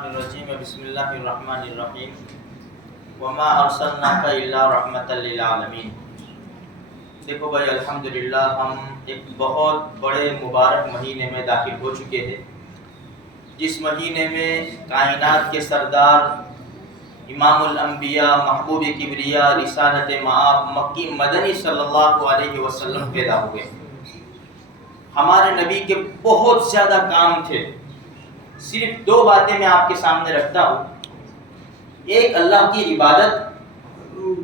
الشیطان الرجیم بسم اللہ الرحمن الرحیم وما ارسلناک الا رحمۃ للعالمین۔ دیکھو بھائی، الحمدللہ ہم ایک بہت بڑے مبارک مہینے میں داخل ہو چکے ہیں، جس مہینے میں کائنات کے سردار امام الانبیاء محبوب کبریا رسالت مآب مکی مدنی صلی اللہ علیہ وسلم پیدا ہوئے۔ ہمارے نبی کے بہت زیادہ کام تھے، صرف دو باتیں میں آپ کے سامنے رکھتا ہوں، ایک اللہ کی عبادت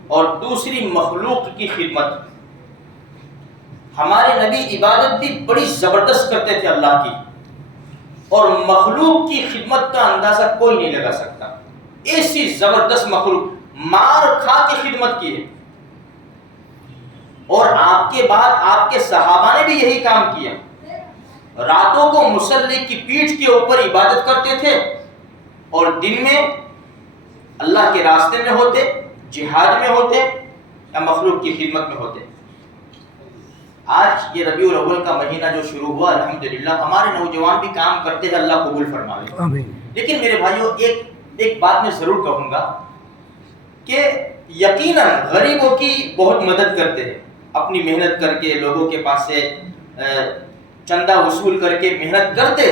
اور دوسری مخلوق کی خدمت۔ ہمارے نبی عبادت بھی بڑی زبردست کرتے تھے اللہ کی، اور مخلوق کی خدمت کا اندازہ کوئی نہیں لگا سکتا۔ ایسی زبردست مخلوق، مار کھا کے خدمت کی ہے، اور آپ کے بعد آپ کے صحابہ نے بھی یہی کام کیا۔ راتوں کو مصلی کی پیٹھ کے اوپر عبادت کرتے تھے، اور دن میں اللہ کے راستے میں ہوتے، جہاد میں ہوتے یا مخلوق کی خدمت میں ہوتے۔ آج یہ ربیع الاول کا مہینہ جو شروع ہوا، الحمدللہ ہمارے نوجوان بھی کام کرتے ہیں، اللہ قبول فرمائے۔ آمین۔ لیکن میرے بھائیوں، ایک بات میں ضرور کہوں گا کہ یقیناً غریبوں کی بہت مدد کرتے ہیں، اپنی محنت کر کے لوگوں کے پاس سے چندہ وصول کر کے محنت کرتے،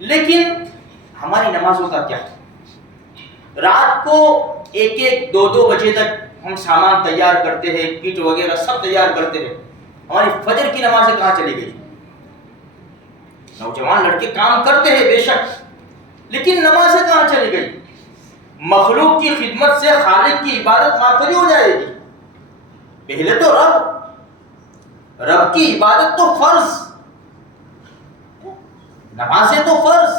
لیکن ہماری نمازوں کا کیا؟ رات کو ایک دو بجے تک ہم سامان تیار کرتے ہیں، کٹ وغیرہ سب تیار کرتے ہیں، ہماری فجر کی نمازیں کہاں چلی گئی؟ نوجوان لڑکے کام کرتے ہیں بے شک، لیکن نمازیں کہاں چلی گئی؟ مخلوق کی خدمت سے خالق کی عبادت معطلی ہو جائے گی۔ پہلے تو رب کی عبادت تو فرض، نمازیں تو فرض۔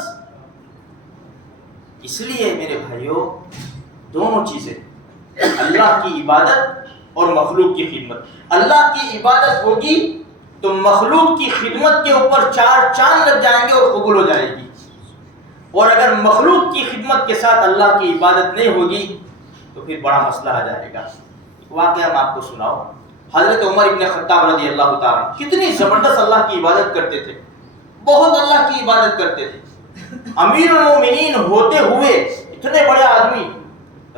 اس لیے میرے بھائیوں، دونوں چیزیں، اللہ کی عبادت اور مخلوق کی خدمت۔ اللہ کی عبادت ہوگی تو مخلوق کی خدمت کے اوپر چار چاند لگ جائیں گے اور قبول ہو جائے گی، اور اگر مخلوق کی خدمت کے ساتھ اللہ کی عبادت نہیں ہوگی تو پھر بڑا مسئلہ آ جائے گا۔ واقعہ میں آپ کو سناؤ، حضرت عمر ابن خطاب رضی اللہ تعالیٰ کتنی زبردست اللہ کی عبادت کرتے تھے، بہت اللہ کی عبادت کرتے تھے۔ امیر المومنین ہوتے ہوئے اتنے بڑے آدمی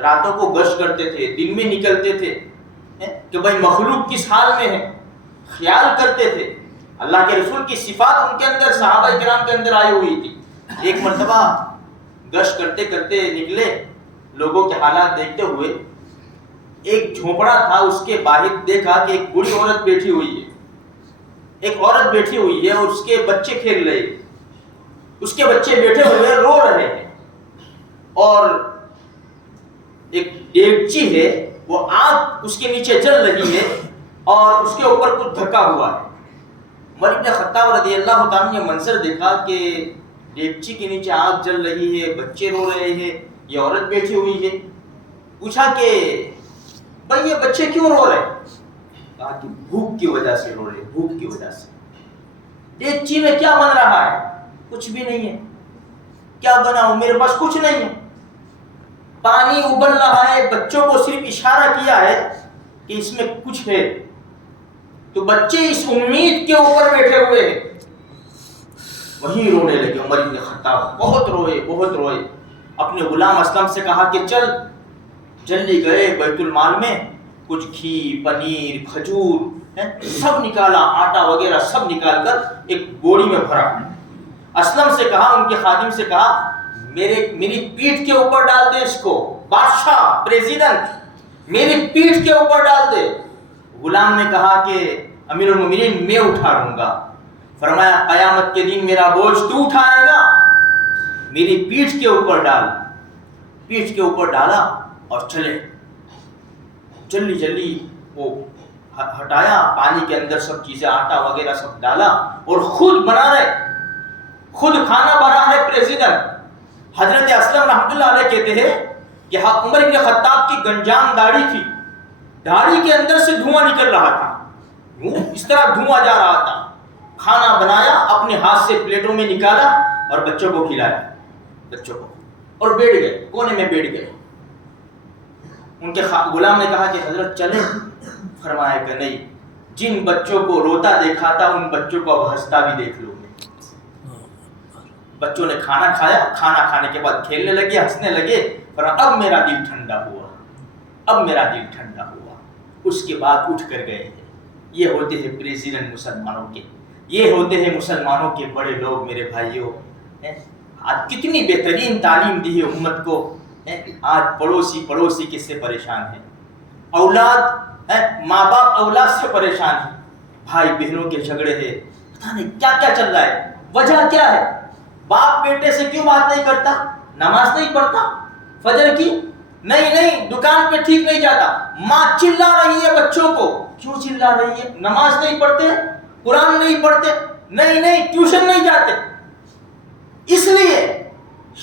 راتوں کو گشت کرتے تھے، دن میں نکلتے تھے کہ بھائی مخلوق کس حال میں ہے، خیال کرتے تھے۔ اللہ کے رسول کی صفات ان کے اندر، صحابہ کرام کے اندر آئی ہوئی تھی۔ ایک مرتبہ گشت کرتے کرتے نکلے، لوگوں کے حالات دیکھتے ہوئے، ایک جھونپڑا تھا، اس کے باہر دیکھا کہ ایک بوڑھی عورت بیٹھی ہوئی ہے، ایک عورت بیٹھی ہوئی ہے اور اس کے بچے کھیل رہے ہیں، اس کے بچے بیٹھے ہوئے رو رہے ہیں، اور ایک دیگچی ہے، وہ آگ اس کے نیچے جل رہی ہے اور اس کے اوپر کچھ دھکا ہوا ہے۔ عمر ابن خطاب رضی اللہ تعالیٰ نے منظر دیکھا کہ دیگچی کے نیچے آگ جل رہی ہے، بچے رو رہے ہیں، یہ عورت بیٹھی ہوئی ہے۔ پوچھا کہ بھائی یہ بچے کیوں رو رہے ہیں؟ کہا کہ بھوک کی وجہ سے رو رہے، بھوک کی وجہ سے۔ دیگچی میں کیا بن رہا ہے؟ کچھ بھی نہیں ہے۔ کیا بناؤں؟ میرے پاس کچھ نہیں ہے۔ پانی ابل رہا ہے، بچوں کو صرف اشارہ کیا ہے کہ اس میں کچھ ہے، تو بچے اس امید کے اوپر بیٹھے ہوئے ہیں، وہیں رونے لگے۔ عمر بن خطاب بہت روئے، بہت روئے۔ اپنے غلام اسلم سے کہا کہ چل، جلدی گئے بیت المال میں، کچھ گھی، پنیر، کھجور سب نکالا، آٹا وغیرہ سب نکال کر ایک بوری میں بھرا۔ اسلم سے کہا، ان کے خادم سے کہا، میری پیٹھ کے اوپر ڈال دے اس کو، بادشاہ، پریزیڈنٹ، میری پیٹھ کے اوپر ڈال دے۔ غلام نے کہا کہ امیر المومنین میں اٹھا لوں گا۔ فرمایا قیامت کے دن میرا بوجھ تو اٹھائے گا، میری پیٹھ کے اوپر ڈال۔ پیٹھ کے اوپر ڈالا اور چلے، جلدی وہ ہٹایا، پانی کے اندر سب چیزیں، آٹا وغیرہ سب ڈالا، اور خود بنا رہے، خود کھانا بنا رہے پریزیڈنٹ۔ حضرت اسلم رحمۃ اللہ علیہ کہتے ہیں کہ عمر بن خطاب کی گنجان داڑھی تھی، داڑھی کے اندر سے دھواں نکل رہا تھا، اس طرح دھواں جا رہا تھا۔ کھانا بنایا، اپنے ہاتھ سے پلیٹوں میں نکالا اور بچوں کو کھلایا، بچوں کو، اور بیٹھ گئے، کونے میں بیٹھ گئے۔ ان کے غلام نے کہا کہ حضرت چلیں؟ فرمایا کہ نہیں، جن بچوں کو روتا دیکھا تھا ان بچوں کو اب ہنستا بھی دیکھ لو گے۔ بچوں نے کھانا کھایا، کھانا کھانے کے بعد کھیلنے لگے، ہنسنے لگے، پر اب میرا دل ٹھنڈا ہوا، اب میرا دل ٹھنڈا ہوا۔ اس کے بعد اٹھ کر گئے۔ یہ ہوتے ہیں پریزیڈنٹ مسلمانوں کے، یہ ہوتے ہیں مسلمانوں کے بڑے لوگ میرے بھائیوں۔ آج کتنی بہترین تعلیم دی ہے امت کو، آج پڑوسی کس سے پریشان ہے، اولاد ماں باپ اولاد سے پریشان ہے، بھائی بہنوں کے جھگڑے ہیں، پتہ نہیں کیا کیا چل رہا ہے۔ وجہ کیا ہے؟ باپ بیٹے سے کیوں بات نہیں کرتا؟ نماز نہیں پڑھتا فجر کی؟ نہیں، دکان پہ ٹھیک نہیں جاتا، ماں چلا رہی ہے بچوں کو، کیوں چلا رہی ہے؟ نماز نہیں پڑھتے، قرآن نہیں پڑھتے، نہیں ٹیوشن نہیں جاتے۔ اس لیے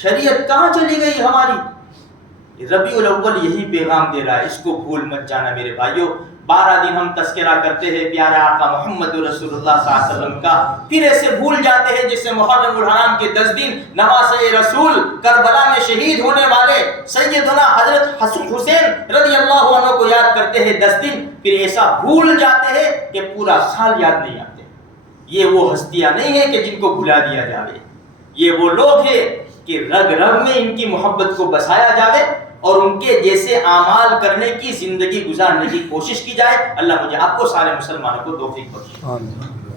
شریعت کہاں چلی گئی ہماری؟ ربیع الاول یہی پیغام دے رہا ہے، اس کو بھول مت جانا میرے بھائیوں۔ 12 دن ہم تذکرہ کرتے ہیں پیارے آقا محمد رسول اللہ صلی اللہ علیہ وسلم کا، پھر ایسے بھول جاتے ہیں جیسے محرم الحرام کے 10 دن نواسۂ رسول، کربلا میں شہید ہونے والے سیدنا حضرت حسین رضی اللہ عنہ کو یاد کرتے ہیں 10 دن، پھر ایسا بھول جاتے ہیں کہ پورا سال یاد نہیں آتے۔ یہ وہ ہستیاں نہیں ہیں کہ جن کو بھلا دیا جائے، یہ وہ لوگ ہیں کہ رگ رگ میں ان کی محبت کو بسایا جائے اور ان کے جیسے اعمال کرنے کی زندگی گزارنے کی کوشش کی جائے۔ اللہ مجھے آپ کو سارے مسلمانوں کو توفیق بخشے۔